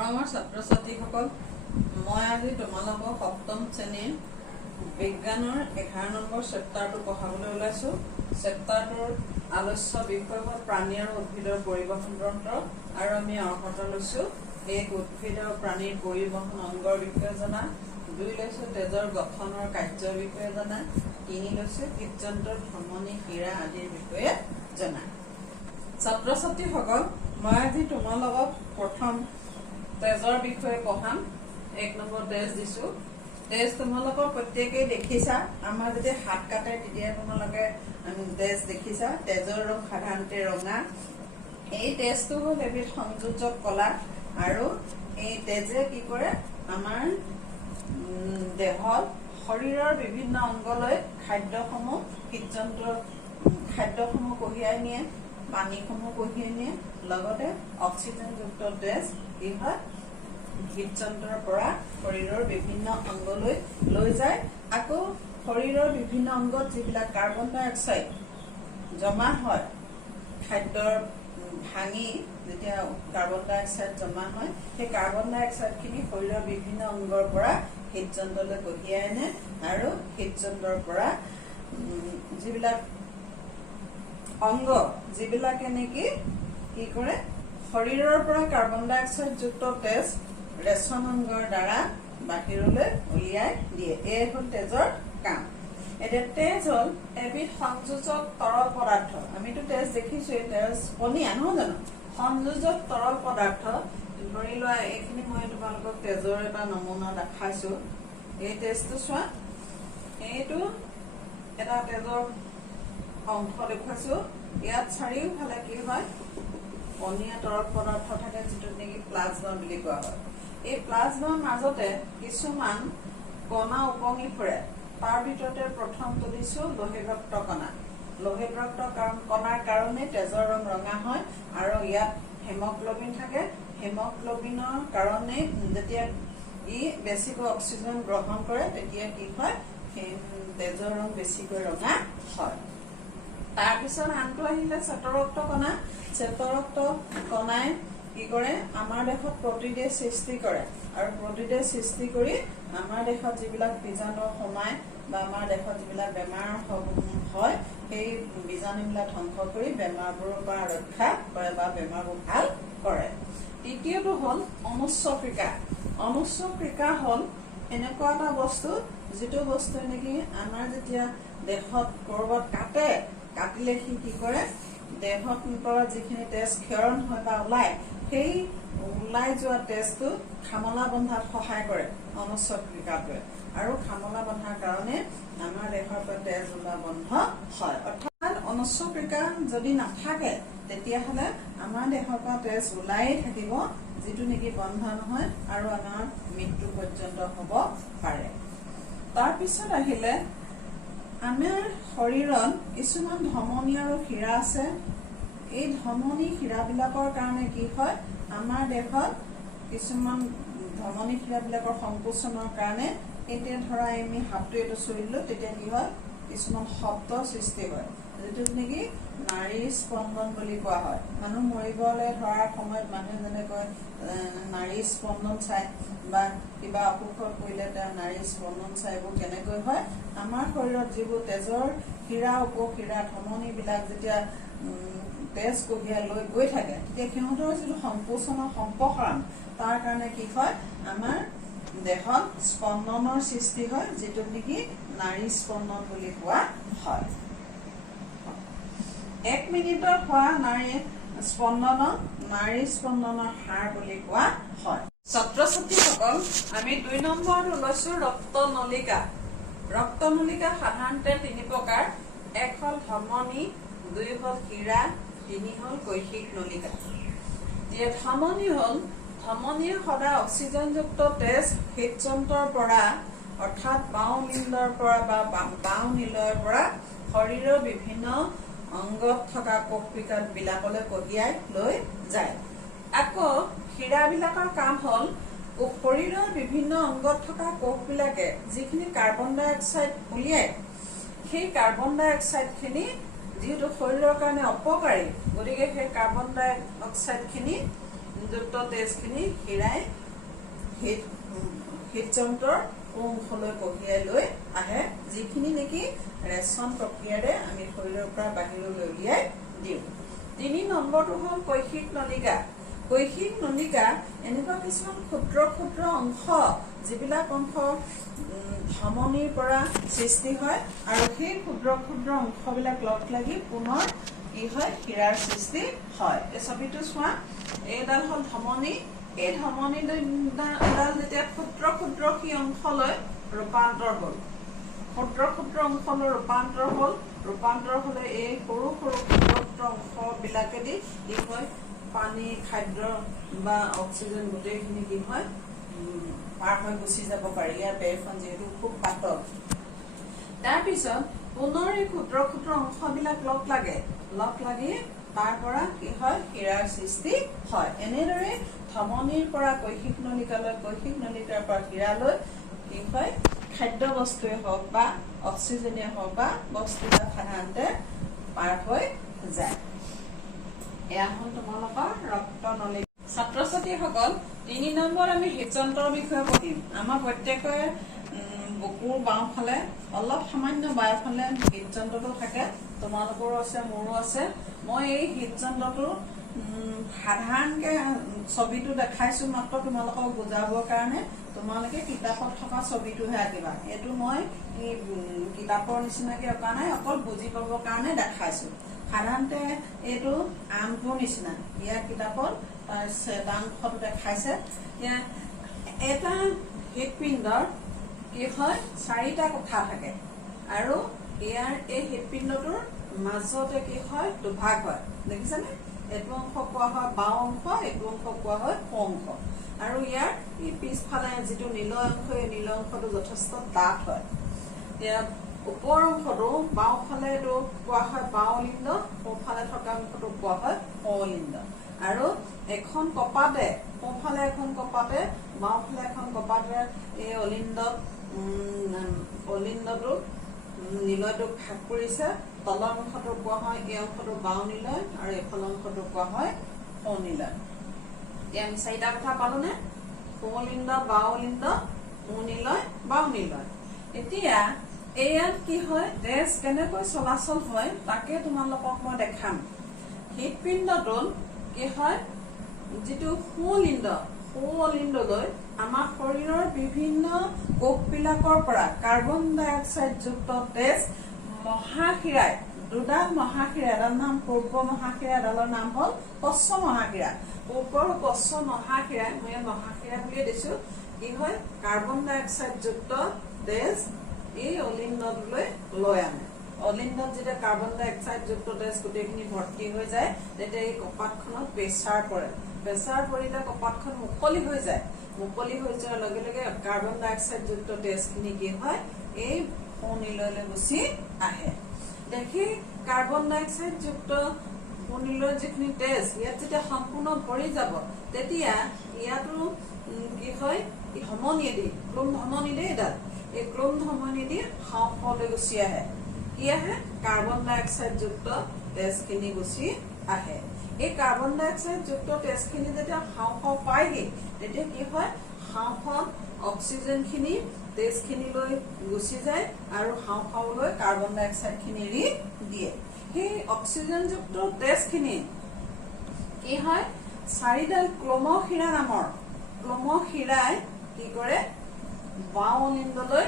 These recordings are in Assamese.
মৰমৰ ছাত্ৰ ছাত্ৰীসকল, মই আজি তোমালোকক সপ্তম শ্ৰেণীৰ বিজ্ঞানৰ 11 নম্বৰ চেপ্টাৰটো পঢ়াবলৈ ওলাইছোঁ। চেপ্টাৰটোৰ আলোচ্য বিষয় হ'ল প্ৰাণী আৰু উদ্ভিদৰ পৰিবহণ তন্ত্ৰ, আৰু আমি অৰ্হতা লৈছোঁ 1 উদ্ভিদ আৰু প্ৰাণীৰ পৰিবহণ অংগৰ বিষয়ে জনা, 2 লৈছোঁ তেজৰ গঠনৰ কাৰ্যৰ বিষয়ে জনা, 3 লৈছোঁ হৃদযন্ত্ৰৰ ধমনী শিৰা আদিৰ বিষয়ে জনা। ছাত্ৰ ছাত্ৰীসকল, মই আজি তোমালোকক প্ৰথম তেজৰ বিষয়ে পঢ়াম। 1 নম্বৰ তেজ দিছোঁ। তেজ তোমালোকৰ প্ৰত্যেকেই দেখিছা। আমাৰ যেতিয়া হাত কাটে তেতিয়া তোমালোকে তেজ দেখিছা। তেজৰ ৰং সাধাৰণতে ৰঙা। এই তেজটো হ'ল এবিধ সংযোজক কলা, আৰু এই তেজে কি কৰে, আমাৰ দেহত শৰীৰৰ বিভিন্ন অংগলৈ খাদ্যসমূহ কঢ়িয়াই নিয়ে, পানীসমূহ কঢ়িয়াই নিয়ে, লগতে অক্সিজেনযুক্ত তেজ কি হয় হৃদযন্ত্ৰৰ পৰা শৰীৰৰ বিভিন্ন অংগলৈ লৈ যায়। আকৌ শৰীৰৰ বিভিন্ন অংগত যিবিলাক কাৰ্বন ডাই অক্সাইড জমা হয়, খাদ্যৰ ভাঙি যেতিয়া কাৰ্বন ডাই অক্সাইড জমা হয়, সেই কাৰ্বন ডাই অক্সাইডখিনি শৰীৰৰ বিভিন্ন অংগৰ পৰা হৃদযন্ত্ৰলৈ কঢ়িয়াই আনে, আৰু হৃদযন্ত্ৰৰ পৰা যিবিলাক অংগ যিবিলাকে নেকি কি কৰে, শৰীৰৰ পৰা কাৰ্বন ডাই অক্সাইডযুক্ত তেজ ৰেচন অংগৰ দ্বাৰা বাহিৰলৈ উলিয়াই দিয়ে। এই হ'ল তেজৰ কাম। এতিয়া তেজ হ'ল এবিধ সংযোজক তৰল পদাৰ্থ। আমিতো তেজ দেখিছোৱেই, তেজ পনীয়া নহয় জানো, সংযোজক তৰল পদাৰ্থ। ধৰি লোৱা এইখিনি মই তোমালোকক তেজৰ এটা নমুনা দেখাইছো। এই তেজটো চোৱা, এইটো এটা তেজৰ অংশ দেখুৱাইছো। ইয়াত চাৰিওফালে কি হয়, পনীয়া তৰল পদাৰ্থ থাকে, যিটো নেকি প্লাজমা বুলি কোৱা হয়। এই প্লাজমাৰ মাজতে কিছুমান কণা উপঙি ফুৰে। তাৰ ভিতৰতে প্ৰথমটো দিছো লোহিত কণা। লোহিত কণাৰ কাৰণে তেজৰ ৰং ৰঙা হয়, আৰু ইয়াত হেমগ্লবিন থাকে। হেমগ্লবিনৰ কাৰণে যেতিয়া ই বেছিকৈ অক্সিজেন গ্ৰহণ কৰে, তেতিয়া কি হয়, তেজৰ ৰং বেছিকৈ ৰঙা হয়। তাৰপিছত আনটো আহিলে শ্বেতৰক্ত কণা। শ্বেতৰক্ত কণাই কি কৰে, আমাৰ দেহত প্ৰতিদেশ সৃষ্টি কৰে, আৰু প্ৰতিদেশ সৃষ্টি কৰি আমাৰ দেহত যিবিলাক বীজাণু সোমায় বা আমাৰ দেহত যিবিলাক বেমাৰ হয়, সেই বীজাণুবিলাক ধ্বংস কৰি বেমাৰবোৰৰ পৰা ৰক্ষা কৰে বা বেমাৰবোৰ ভাল কৰে। তৃতীয়টো হ'ল অনুচ্চক্ৰিকা। অনুচ্চক্ৰিকা হ'ল এনেকুৱা এটা বস্তু, যিটো বস্তু নেকি আমাৰ যেতিয়া দেহত ক'ৰবাত কাটিলে সি কি কৰে, দেহত পৰা যিখিনি তেজ ক্ষৰণ হয় বা ওলায়, সেই ওলাই যোৱা তেজটো খামলা বন্ধাত সহায় কৰে অনুচ্চক্ৰিকাটোৱে, আৰু খামলা বন্ধাৰ কাৰণে আমাৰ দেহৰ পৰা তেজ ওলোৱা বন্ধ হয়। অৰ্থাৎ অনুচ্চক্ৰিকা যদি নাথাকে, তেতিয়াহ'লে আমাৰ দেহৰ পৰা তেজ ওলায়ে থাকিব, যিটো নেকি বন্ধ নহয়, আৰু আমাৰ মৃত্যু পৰ্যন্ত হ'ব পাৰে। তাৰপিছত আহিলে আমাৰ শৰীৰত কিছুমান ধমনী আৰু শিৰা আছে। এই ধমনী শিৰাবিলাকৰ কাৰণে কি হয়, আমাৰ দেহত কিছুমান ধমনী শিৰাবিলাকৰ সংকোচনৰ কাৰণে, এতিয়া ধৰা আমি হাতটো এইটো চুই দিলো, তেতিয়া কি হয়, কিছুমান শব্দ সৃষ্টি হয়, যিটোক নেকি নাড়ী স্পন্দন বুলি কোৱা হয়। মানুহ মৰিবলৈ ধৰাৰ সময়ত মানুহে যেনেকৈ নাড়ী স্পন্দন চায়, বা কিবা অসুখত পৰিলে তেওঁ নাড়ী স্পন্দন চায়, এইবোৰ কেনেকৈ হয়, আমাৰ শৰীৰত যিবোৰ তেজৰ শিৰা উপশিৰা ধমনীবিলাক যেতিয়া তেজ কঢ়িয়াই লৈ গৈ থাকে, তেতিয়া সিহঁতৰ যিটো সংকোচনৰ সম্প্ৰসাৰণ, তাৰ কাৰণে কি হয়, আমাৰ দেহত স্পন্দনৰ সৃষ্টি হয়, যিটোক নেকি নাড়ী স্পন্দন বুলি কোৱা হয়। 1 মিনিটত হোৱা নাড়ী স্পন্দনক নাড়ী স্পন্দনৰ হাৰ বুলি কোৱা হয়। ছাত্ৰ ছাত্ৰীসকল, আমি 2 নম্বৰটো লৈছো ৰক্তনলিকা। ৰক্তনলিকা সাধাৰণতে 3 প্ৰকাৰ। 1 হ'ল ধমনী, 2 হ'ল শিৰা, 3 হ'ল কৈশিক নলিকা। ধমনীয়ে সদায় অক্সিজেনযুক্ত তেজ হৃদযন্ত্ৰৰ পৰা, অৰ্থাৎ বাওঁ নিলয়ৰ পৰা বা বাওঁ নিলয়ৰ পৰা শৰীৰৰ বিভিন্ন অংগত থকা কোষবিলাকলৈ কঢ়িয়াই লৈ যায়। আকৌ শিৰাবিলাকৰ কাম হ'ল শৰীৰৰ বিভিন্ন অংগত থকা কোষবিলাকে যিখিনি কাৰ্বন ডাই অক্সাইড উলিয়ায়, সেই কাৰ্বন ডাই অক্সাইডখিনি যিহেতু শৰীৰৰ কাৰণে অপকাৰী, গতিকে সেই কাৰ্বন ডাই অক্সাইডখিনি যুক্ত তেজখিনি হীৰাই হৃদযন্ত্ৰৰ অংশলৈ কঢ়িয়াই লৈ আহে, যিখিনি নেকি ৰেচন প্ৰক্ৰিয়াৰে আমি শৰীৰৰ পৰা বাহিৰলৈ উলিয়াই দিওঁ। 3 নম্বৰটো হ'ল কৈশিক নলিকা। কৈশিক নলিকা এনেকুৱা কিছুমান ক্ষুদ্ৰ ক্ষুদ্ৰ অংশ, যিবিলাক অংশ ধমনীৰ পৰা সৃষ্টি হয় আৰু সেই ক্ষুদ্ৰ ক্ষুদ্ৰ অংশবিলাক লগ লাগি পুনৰ কি হয়, শিৰাৰ সৃষ্টি হয়। এই ছবিটো চোৱা, এইডাল হ'ল ধমনী। এই ধমনীডাল যেতিয়া ক্ষুদ্ৰ ক্ষুদ্ৰ সেই অংশলৈ ৰূপান্তৰ হ'ল, ক্ষুদ্ৰ ক্ষুদ্ৰ অংশলৈ ৰূপান্তৰ হলে এই সৰু সৰু ক্ষুদ্ৰ অংশবিলাকেদি কি হয়, পানী, খাদ্য বা অক্সিজেন গোটেইখিনি কি হয় পাৰ হৈ গুচি যাব পাৰি। ইয়াৰ বেৰখন যিহেতু খুব পাতল। তাৰপিছত পুনৰ এই ক্ষুদ্ৰ ক্ষুদ্ৰ অংশবিলাক লগ লাগি তাৰ পৰা কি হয়, শিৰাৰ সৃষ্টি হয়। এনেদৰে ধমনীৰ পৰা কৈশিক নলিকালৈ, কৈশিক নলিকাৰ পৰা শিৰালৈ কি হয়, খাদ্য বস্তুৱে হওক বা অক্সিজেনে হওক বা বস্তুবিলাক সাধাৰণতে পাৰ হৈ যায়। এয়া হ'ল তোমালোকৰ ৰক্ত নলী। ছাত্ৰ ছাত্ৰীসকল, 3 নম্বৰ আমি হৃদযন্ত্ৰৰ বিষয়ে পঢ়িম। আমাৰ প্ৰত্যেকৰে বুকুৰ বাওঁফালে অলপ সামান্য বাওঁফালে হৃদযন্ত্ৰটো থাকে। তোমালোকৰো আছে, মোৰো আছে। মই এই হৃদযন্ত্ৰটো সাধাৰণকে ছবিটো দেখাইছো মাত্ৰ তোমালোকক বুজাবৰ কাৰণে। তোমালোকে কিতাপত থকা ছবিটোহে আঁকিবা। এইটো মই কিতাপৰ নিচিনাকে অঁকা নাই, অকল বুজি পাবৰ কাৰণে দেখাইছো। সাধাৰণতে এইটো আমটোৰ নিচিনা। ইয়াৰ কিতাপত অংশটো দেখাইছে। এটা হৃদপিণ্ডৰ কি হয়, 4টা কোঠা থাকে আৰু ইয়াৰ এই হৃদপিণ্ডটোৰ মাজতে কি হয়, দুভাগ হয়। দেখিছানে? এইটো অংশ কোৱা হয় বাওঁ অংশ, এইটো অংশ কোৱা হয় সোঁ অংশ। আৰু ইয়াৰ পিছফালে যিটো নীল অংশ, এই নীল অংশটো যথেষ্ট ডাঠ হয়। ইয়াৰ ওপৰ অংশটো বাওঁফালে এইটো কোৱা হয় বাওঁলিন্দ, সোঁফালে থকা অংশটো কোৱা হয় সোঁলিন্দ। আৰু এখন কপাতে, সোঁফালে এখন কপাতে, বাওঁফালে এখন কপাতে এই অলিন্দটো নিলয়টোক ভাগ কৰিছে। তলৰ অংশটো কোৱা হয়, এই অংশটো বাওঁ নিলয় আৰু এইফালৰ অংশটো কোৱা হয় সোঁ নিলয়। এতিয়া আমি 4টা কথা পালোনে? সোঁলিন্দ, বাওঁলিন্দ, সোঁ নিলয়, বাওঁ নিলয়। এতিয়া এয়াত কি হয়, তেজ কেনেকৈ চলাচল হয় তাকে তোমালোকক মই দেখাম। হৃদপিণ্ডটোত কি হয়, যিটো সোঁলিন্দলৈ আমাৰ শৰীৰৰ বিভিন্ন কোষবিলাকৰ পৰা কাৰ্বন ডাই অক্সাইড যুক্ত তেজ মহাশিৰাই, 2ডাল মহাশিৰা, এডাল নাম পূৰ্ব মহাশিৰা, এডালৰ নাম হ'ল পশ্চ মহাশিৰা। পূৰ্বৰ পশ্চ মহাশিৰাই, মই ইয়াত মহাশিৰা বুলিয়ে দিছো, কি হয়, কাৰ্বন ডাই অক্সাইড যুক্ত তেজ এই অলিন্দলৈ লৈ আনে। অলিন্দত যেতিয়া কাৰ্বন ডাই অক্সাইড যুক্ত তেজ গোটেইখিনি ভৰ্তি হৈ যায়, তেতিয়া এই কপাটখনত প্ৰেছাৰ পৰে। প্ৰেছাৰ পৰিলে কপাটখন মুকলি হৈ যায়। মুকলি হৈ যোৱাৰ লগে লগে কাৰ্বন ডাই অক্সাইড যুক্ত তেজখিনি কি হয়, এই সোঁ নিলয়লৈ গুচি আহে। দেখি কাৰ্বন ডাই অক্সাইড যুক্ত সোঁ নিলয়ৰ যিখিনি তেজ ইয়াত যেতিয়া সম্পূৰ্ণ ভৰি যাব, তেতিয়া ইয়াতো কি হয়, ধমনীয়েদি, ক্লোম ধমনী দেই এডাল, এই ক্লোম ধমনীয়েদি হাওঁফাওলৈ গুচি আহে। কি আহে? কাৰ্বন ডাই অক্সাইড যুক্ত তেজখিনি গুচি আহে। এই কাৰ্বন ডাই অক্সাইড যুক্ত তেজখিনি যেতিয়া হাওঁফাও পায়হি, তেতিয়া কি হয়, হাওঁফাওত অক্সিজেনখিনি তেজখিনিলৈ গুচি যায় আৰু হাওঁফাওলৈ কাৰ্বন ডাই অক্সাইডখিনি এৰি দিয়ে। সেই অক্সিজেনযুক্ত তেজখিনি কি হয়, 4ডাল ক্লোমশিৰা নামৰ ক্লোমশিৰাই কি কৰে, বাওঁ অলিন্দলৈ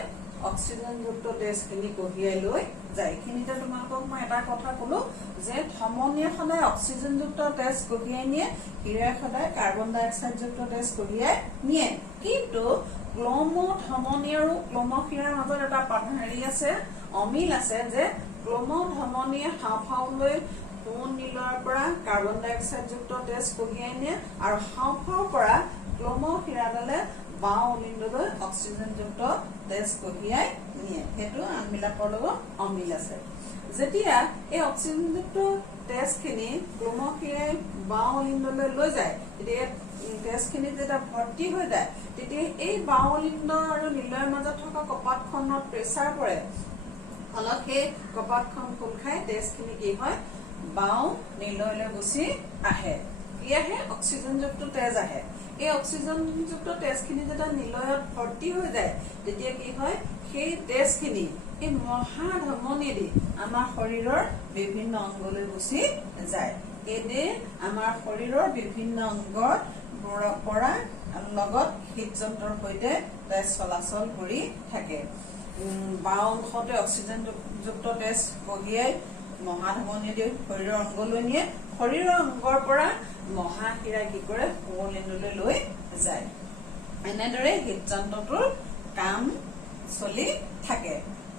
অক্সিজেনযুক্ত তেজখিনি কঢ়িয়াই লৈ যায়। এইখিনিতে তোমালোকক মই এটা কথা কলো যে ধমনীয়ে সদায় অক্সিজেনযুক্ত তেজ কঢ়িয়াই নিয়ে, শিৰাই সদায় কাৰ্বন ডাই অক্সাইড যুক্ত তেজ কঢ়িয়াই নিয়ে। কিন্তু ক্লোম ধমনী আৰু ক্লোমশিৰাৰ মাজত এটা আছে, অমিল আছে, যে ক্লোম ধমনীয়ে হাওঁফাওলৈ সোঁ নিলয়ৰ পৰা কাৰ্বন ডাই অক্সাইড যুক্ত তেজ কঢ়িয়াই নিয়ে আৰু হাওঁফাওৰ পৰা ক্লোমশিৰাডালে বাওঁ অলিন্দলৈ অক্সিজেনযুক্ত তেজ কঢ়িয়াই নিয়ে। সেইটো আনবিলাকৰ লগত অমিল আছে। যেতিয়া এই অক্সিজেনযুক্ত তেজখিনি ক্লোমশিৰাই বাওঁ অলিন্দলৈ লৈ যায়, তেতিয়া তেজখিনি যেতিয়া ভৰ্তি হৈ যায়, তেতিয়া এই বাওঁ অলিন্দ আৰু নিলয়ৰ মাজত থকা কপাটখনত প্ৰেছাৰ পৰে। ফলত সেই কপাটখন খোল খাই তেজখিনি কি হয়, বাওঁ নিলয়লৈ গুচি আহে। তেতিয়াহে অক্সিজেনযুক্ত তেজ আহে এই অক্সিজেনযুক্ত তেজখিনি যেতিয়া নিলয়ত ভৰ্তি হৈ যায় তেতিয়া কি হয় সেই তেজখিনি এই মহাধমনীৰে আমাৰ শৰীৰৰ বিভিন্ন অংগলৈ গুচি যায় এনে আমাৰ শৰীৰৰ বিভিন্ন অংগৰ পৰা লগত হৃদযন্ত্ৰৰ সৈতে তেজ চলাচল কৰি থাকে বাওঁ অংশতে অক্সিজেনযুক্ত তেজ কঢ়িয়াই মহাধমনীৰে শৰীৰৰ অংগলৈ নিয়ে শৰীৰৰ অংগৰ পৰা মহাশিৰাই কি কৰে সোঁৱৰণিলৈ লৈ যায় এনেদৰে হৃদযন্ত্ৰটোৰ কাম চলি থাকে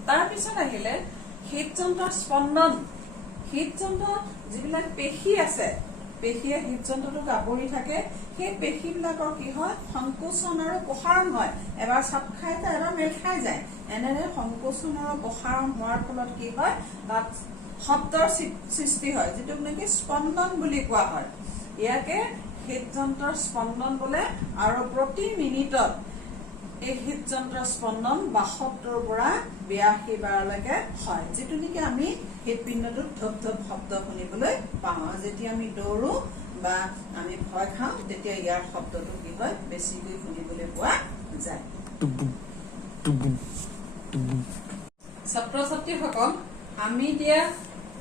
তাৰপিছত আহিলে হৃদযন্ত্ৰৰ স্পন্দন হৃদযন্ত্ৰত যিবিলাক পেশী আছে পেশীয়ে হৃদযন্ত্ৰটোক আৱৰি থাকে সেই পেশীবিলাকৰ কি হয় সংকোচন আৰু প্ৰসাৰণ হয় এবাৰ চাপ খাই যায় এবাৰ মেল খাই যায় এনেদৰে সংকোচন আৰু প্ৰসাৰণ হোৱাৰ ফলত কি হয় তাত শব্দৰ সৃষ্টি হয় যিটোক নেকি স্পন্দন বুলি কোৱা হয় ইয়াকে হৃদযন্ত্ৰৰ স্পন্দন বোলে আৰু প্ৰতি মিনিটত এই হৃদযন্ত্ৰৰ স্পন্দন ৭২ৰ পৰা ৮২ বাৰলৈকে হয় যিটো নেকি আমি হৃদপিণ্ডটোত ধপ ধপ শব্দ শুনিবলৈ পাওঁ যেতিয়া আমি দৌৰো বা আমি ভয় খাওঁ তেতিয়া ইয়াৰ শব্দটো কি হয় বেছিকৈ শুনিবলৈ পোৱা যায় ছাত্ৰ ছাত্ৰীসকল আমি এতিয়া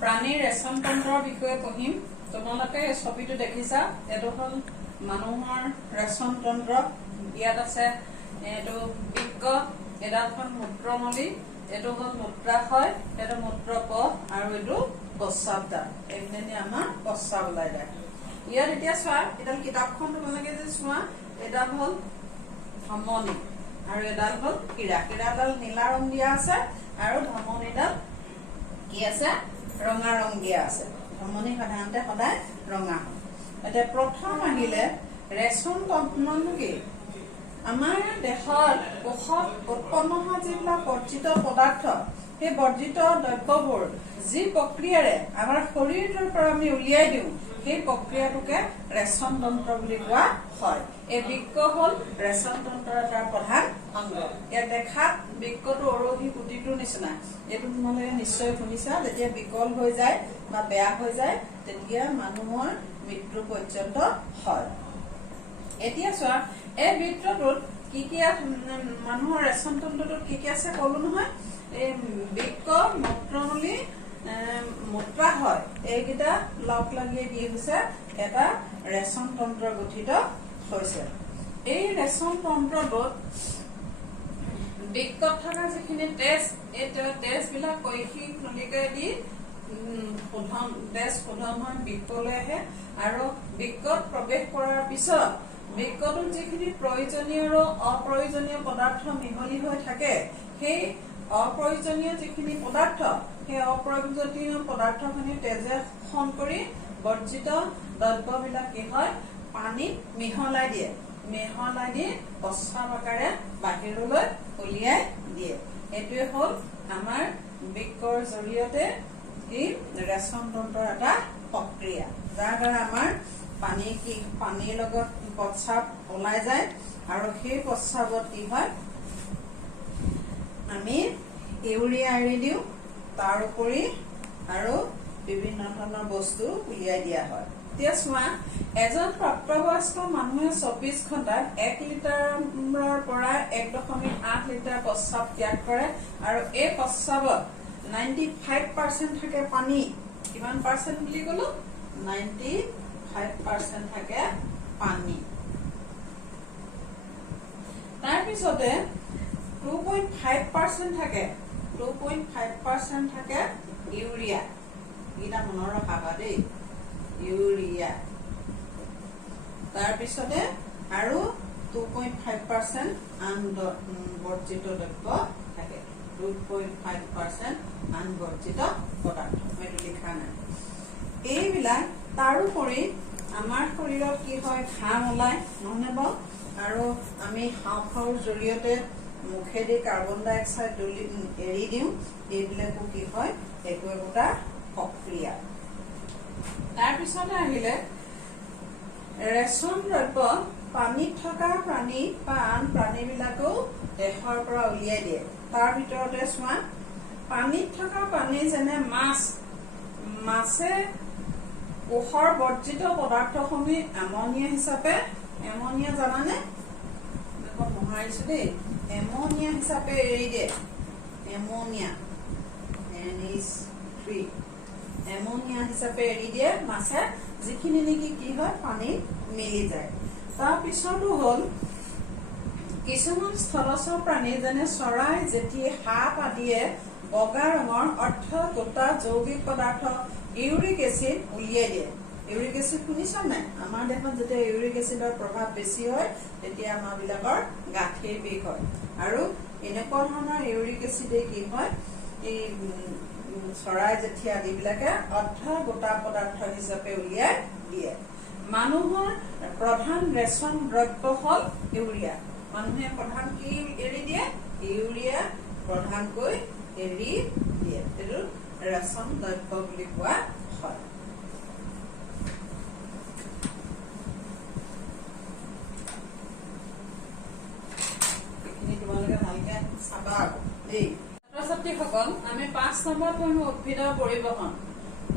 প্ৰাণীৰ ৰেচন তন্ত্ৰৰ বিষয়ে পঢ়িম তোমালোকে এই ছবিটো দেখিছা এইটো হ'ল মানুহৰ ৰেচন তন্ত্ৰ ইয়াত আছে এইটো বৃক্ক এডাল হ'ল মূত্ৰনলী এইটো হ'ল মূত্ৰাশয় এইটো মূত্ৰপথ আৰু এইটো প্ৰস্ৰাৱদ্বাৰ এইখিনি আমাৰ প্ৰস্ৰাৱ ওলাই যায় ইয়াত এতিয়া চোৱা এডাল কিতাপখন তোমালোকে যে চোৱা এডাল হ'ল ধমনী আৰু এডাল হ'ল শিৰা শিৰাডাল নীলা ৰং দিয়া আছে আৰু ধমনীডাল কি আছে ৰঙা ৰং দিয়া আছে ধমনী সাধাৰণতে সদায় ৰঙা হয় এতিয়া প্ৰথম আহিলে ৰেচন তন্ত্ৰনো কি আমাৰ দেহৰ কোষত উৎপন্ন হোৱা যিবিলাক বৰ্জিত পদাৰ্থ সেই বৰ্জিত দ্ৰব্যবোৰ যি প্ৰক্ৰিয়াৰে আমাৰ শৰীৰটোৰ পৰা আমি উলিয়াই দিওঁ সেই প্ৰক্ৰিয়াটোকে ৰেচন তন্ত্ৰ বুলি কোৱা হয় এই বৃক্ক হ'ল ৰেচন তন্ত্ৰৰ এটা প্ৰধান অংগ ইয়াত দেখাত বৃক্কটো অৰহী পুতিটোৰ নিচিনা এইটো তোমালোকে নিশ্চয় শুনিছা যেতিয়া বিকল হৈ যায় বা বেয়া হৈ যায় তেতিয়া মানুহৰ মৃত্যু পৰ্যন্ত হয় এতিয়া চোৱা এই বৃত্তটোত কি কি মানুহৰ ৰেচন তন্ত্ৰটোত কি কি আছে কলো নহয় এই বৃক্ক মূত্ৰনলী মূত্ৰাশয় এইকেইটা লগ লাগি কি হৈছে এটা ৰেচন তন্ত্ৰ গঠিত হৈছে এই ৰেচন তন্ত্ৰটোত বৃক্কত থকা যিখিনি তেজ এই তেজবিলাক কৈশিক নলিকাইদি তেজ শোধন হৈ বৃক্কলৈ আহে আৰু বৃক্কত প্ৰৱেশ কৰাৰ পিছত বৃক্কটোত যিখিনি প্ৰয়োজনীয় আৰু অপ্ৰয়োজনীয় পদাৰ্থ মিহলি হৈ থাকে সেই অপ্ৰয়োজনীয় যিখিনি পদাৰ্থ সেই অপ্ৰয়োজনীয় পদাৰ্থখিনি তেজে শোষণ কৰি বৰ্জিত দ্ৰব্যবিলাক কি হয় পানীত মিহলাই দিয়ে প্ৰস্ৰাৱ আকাৰে বাহিৰলৈ উলিয়াই দিয়ে এইটোৱে হ'ল আমাৰ বৃক্কৰ জৰিয়তে এই ৰেচন তন্ত্ৰৰ এটা প্ৰক্ৰিয়া যাৰ দ্বাৰা আমাৰ পানীৰ লগত প্ৰস্ৰাৱ ওলাই যায় আৰু সেই প্ৰস্ৰাৱত কি হয় আমি ইউৰিয়া এৰি দিওঁ তাৰ উপৰি আৰু বিভিন্ন ধৰণৰ বস্তু উলিয়াই দিয়া হয় এতিয়া চোৱা এজন প্ৰাপ্তবয়স্ক মানুহে ২৪ ঘণ্টাত ১ লিটাৰৰ পৰা ১.৮ লিটাৰ প্ৰস্ৰাৱ ত্যাগ কৰে আৰু এই প্ৰস্ৰাৱত 95% থাকে পানী কিমান পাৰ্চেণ্ট বুলি কলো 95% থাকে পানী তাৰপিছতে 2.5% থাকে ইউৰিয়া এইটা মনৰ ৰখাবা দেই ইউৰিয়া তাৰপিছতে আৰু 2.5% আন বৰ্জিত দ্ৰব্য থাকে 2.5% আন বৰ্জিত পদাৰ্থ এইটো লিখা নাই এইবিলাক তাৰোপৰি আমাৰ শৰীৰত কি হয় ঘাম ওলাই নহয়নে বাৰু আৰু আমি হাওঁফাওঁৰ জৰিয়তে মুখেদি কাৰ্বন ডাই অক্সাইড এৰি দিওঁ এইবিলাকো কি হয় এইটো এটা প্ৰক্ৰিয়া তাৰপিছতে আহিলে ৰেচন দ্ৰব্য পানীত থকা প্ৰাণী বা আন প্ৰাণীবিলাকেও দেহৰ পৰা উলিয়াই দিয়ে তাৰ ভিতৰতে চোৱা পানীত থকা প্ৰাণী যেনে মাছে কোষৰ বৰ্জিত পদাৰ্থসমূহ এমনিয়া হিচাপে এমনিয়া জানানে মোহাৰিছো দেই এমনিয়া হিচাপে এৰি দিয়ে এমনিয়া NH3 এমনিয়া হিচাপে এৰি দিয়ে মাছে যিখিনি নেকি কি হয় পানী মিলি যায় তাৰ পিছতো হ'ল কিছুমান স্থলচৰ প্ৰাণী যেনে চৰাই জেঠী সাপ আদিয়ে বগা ৰঙৰ অৰ্থ গোটা যৌগিক পদাৰ্থ ইউৰিক এচিড উলিয়াই দিয়ে ইউৰিক এচিড শুনিছা নাই আমাৰ দেহত যেতিয়া ইউৰিক এচিডৰ প্ৰভাৱ বেছি হয় তেতিয়া আমাৰ বিলাকৰ গাঁঠিৰ বিষ হয় আৰু এনেকুৱা ধৰণৰ ইউৰিক এচিডে কি হয় এই চৰাই জেঠী আদি বিলাকে অৰ্থ গোটা পদাৰ্থ হিচাপে উলিয়াই দিয়ে মানুহৰ প্ৰধান ৰেচন দ্ৰব্য হ'ল ইউৰিয়া মানুহে প্ৰধান কি এৰি দিয়ে ইউৰিয়া প্ৰধানকৈ এৰি দিয়ে এইটো ৰেচন দ্ৰব্য বুলি কোৱা হয় এইখিনি তোমালোকে ভালকে চাবা দেই ছাত্ৰ-ছাত্ৰীসকল আমি 5 নম্বৰ পঢ়ো উদ্ভিদৰ পৰিবহন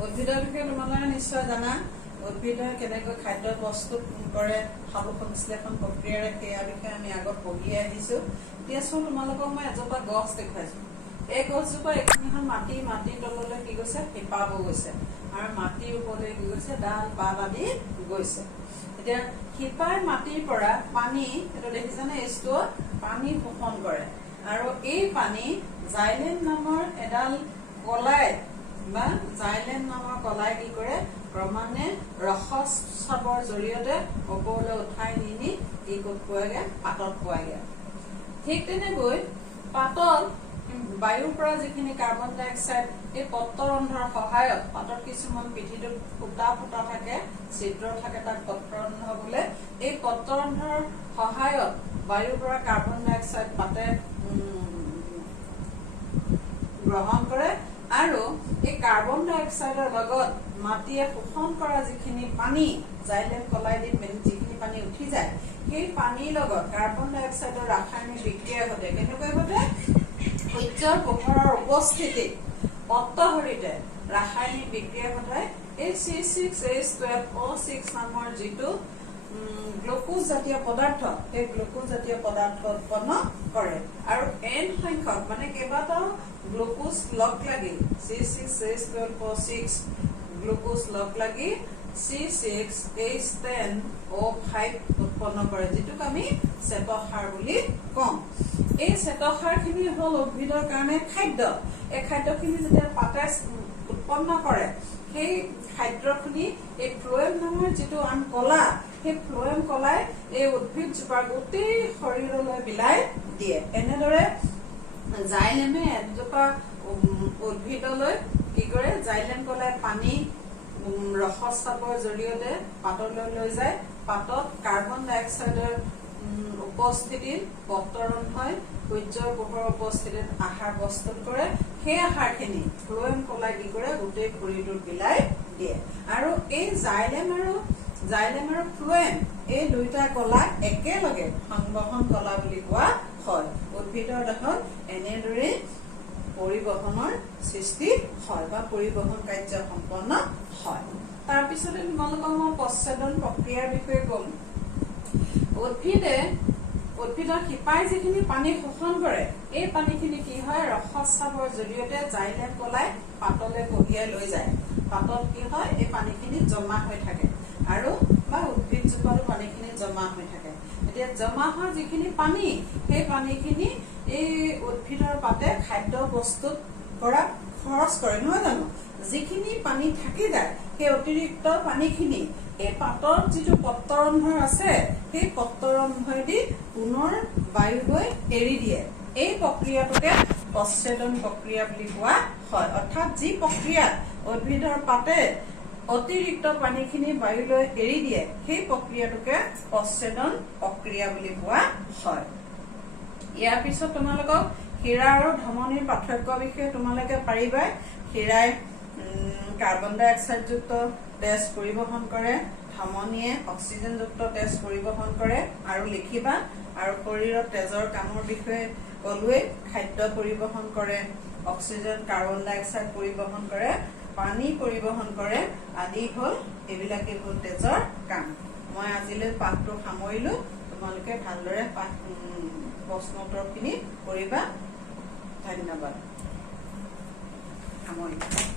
উদ্ভিদৰ বিষয়ে তোমালোকে নিশ্চয় জানা উদ্ভিদে কেনেকৈ খাদ্য প্ৰস্তুত কৰে সালোক সংশ্লেষণ প্ৰক্ৰিয়াৰে সেয়া বিষয়ে আমি আগত পঢ়ি আহিছো এতিয়া চোন তোমালোকক মই এজোপা গছ দেখুৱাইছো এই গছজোপা এইখিনিখন মাটি তললৈ কি গৈছে শিপাব গৈছে আৰু মাটিৰ ওপৰলৈ কি গৈছে ডাল পাত আদি গৈছে এতিয়া শিপাই মাটিৰ পৰা পানী এইটো দেখিছানে এইটো পানী শোষণ কৰে আৰু এই পানী জাইলেন নামৰ এডাল কলাই বা জাইলেন নামৰ কলাই কি কৰে ক্ৰমান্বয়ে ৰসস্ৰাৱৰ জৰিয়তে ওপৰলৈ উঠাই নি ই ক'ত পোৱাগে পাতত পোৱাগে ঠিক তেনেকৈ পাতত বায়ুৰ পৰা যিখিনি কাৰ্বন ডাই অক্সাইড এই পত্ৰৰন্ধ্ৰৰ সহায়ত পাতত কিছুমান পিঠিটোত ফুটা ফুটা থাকে ছিদ্ৰ থাকে তাক পত্ৰৰন্ধ্ৰ বোলে এই পত্ৰৰন্ধ্ৰৰ সহায়ত বায়ুৰ পৰা কাৰ্বন ডাই অক্সাইড পাতে গ্ৰহণ কৰে আৰু এই কাৰ্বন ডাই অক্সাইডৰ লগত মাটিয়ে শোষণ কৰা যিখিনি পানী জাইলেন কলাই দি যিখিনি পানী উঠি যায় সেই পানীৰ লগত কাৰ্বন ডাই অক্সাইডৰ ৰাসায়নিক বিক্ৰিয়া ঘটে কেনেকৈ ঘটে সূৰ্যৰ পোহৰৰ উপস্থিতিত পত্ৰহৰিতে ৰাসায়নিক বিক্ৰিয়া ঘটায় এই C6H12O6 নামৰ যিটো গ্লুকোজ জাতীয় পদাৰ্থ সেই গ্লুকোজ জাতীয় পদাৰ্থ উৎপন্ন কৰে আৰু n সংখ্যক মানে কেইবাটাও গ্লুকোজ লগ লাগি C6H12O6 গ্লুকোজ লগ লাগি C6H10O5 উৎপন্ন কৰে যিটোক আমি শ্বেতসাৰ বুলি কওঁ এই শ্বেতসাৰখিনি হ'ল উদ্ভিদৰ কাৰণে খাদ্য এই খাদ্যখিনি যেতিয়া পাতে উৎপন্ন কৰে সেই খাদ্যখিনি এই ফ্লোয়েম নামৰ যিটো আন কলা সেই ফ্লোয়েম কলাই এই উদ্ভিদজোপাৰ গোটেই শৰীৰলৈ বিলাই দিয়ে এনেদৰে জাইলেমে এজোপা উদ্ভিদলৈ কি কৰে জাইলেম কলাই পানী ৰসস্ৰাৱৰ জৰিয়তে পাতলৈ লৈ যায় পাতত কাৰ্বন ডাই অক্সাইডৰ উপস্থিতিত পত্ৰৰন্ধ্ৰই সূৰ্যৰ পোহৰৰ উপস্থিতিত আহাৰ প্ৰস্তুত কৰে সেই আহাৰখিনি ফ্লোয়েম কলাই কি কৰে গোটেই শৰীৰটোত বিলাই দিয়ে আৰু এই জাইলেম আৰু ফ্লোয়েম এই দুইটা কলা একেলগে সংবহন কলা বুলি কোৱা হয় উদ্ভিদৰ দেহত এনেদৰে পৰিবহনৰ সৃষ্টি হয় বা পৰিবহন কাৰ্য সম্পন্ন হয় তাৰপিছতে তোমালোকক মই পশ্চাদন প্ৰক্ৰিয়াৰ বিষয়ে ক'ম উদ্ভিদৰ শিপাই যিখিনি পানী শোষণ কৰে এই পানীখিনি কি হয় ৰসস্ৰাৱৰ জৰিয়তে জাইলেম কলাই পাতলৈ কঢ়িয়াই লৈ যায় পাতত কি হয় এই পানীখিনি জমা হৈ থাকে আৰু বা উদ্ভিদজোপাতো পানীখিনি জমা হৈ থাকে এতিয়া জমা হোৱা যিখিনি পানী সেই পানীখিনি এই উদ্ভিদৰ পাতে খাদ্য প্ৰস্তুত কৰা খৰচ কৰে নহয় জানো যিখিনি পানী থাকি যায় সেই অতিৰিক্ত পানীখিনি এই পাতৰ যিটো পত্ৰৰন্ধ্ৰ আছে সেই পত্ৰৰন্ধ্ৰদি পুনৰ বায়ুলৈ এৰি দিয়ে এই প্ৰক্ৰিয়াটোকে পশ্চাদন প্ৰক্ৰিয়া বুলি কোৱা হয় অৰ্থাৎ যি প্ৰক্ৰিয়াত উদ্ভিদৰ পাতে অতিৰিক্ত পানীখিনি বায়ুলৈ এৰি দিয়ে সেই প্ৰক্ৰিয়াটোকে পশ্চাদন প্ৰক্ৰিয়া বুলি কোৱা হয় ইয়াৰ পিছত তোমালোকক হীৰা আৰু ধমনীৰ পাৰ্থক্য বিষয়ে তোমালোকে পাৰিবা হীৰাই কাৰ্বন ডাই অক্সাইডযুক্ত তেজ পৰিবহন কৰে ধমনীয়ে অক্সিজেনযুক্ত তেজ পৰিবহন কৰে আৰু লিখিবা আৰু শৰীৰত তেজৰ কামৰ বিষয়ে ক'লোৱে খাদ্য পৰিবহন কৰে অক্সিজেন কাৰ্বন ডাই অক্সাইড পৰিবহন কৰে পানী পৰিবহন কৰে আদি হল এইবিলাকে হল তেজৰ কাম। মই আজিলৈ পাঠটো সামৰিলো। তোমালোকে ভালদৰে প্ৰশ্ন উত্তৰখিনি কৰিবা। ধন্যবাদ। সামৰিলো।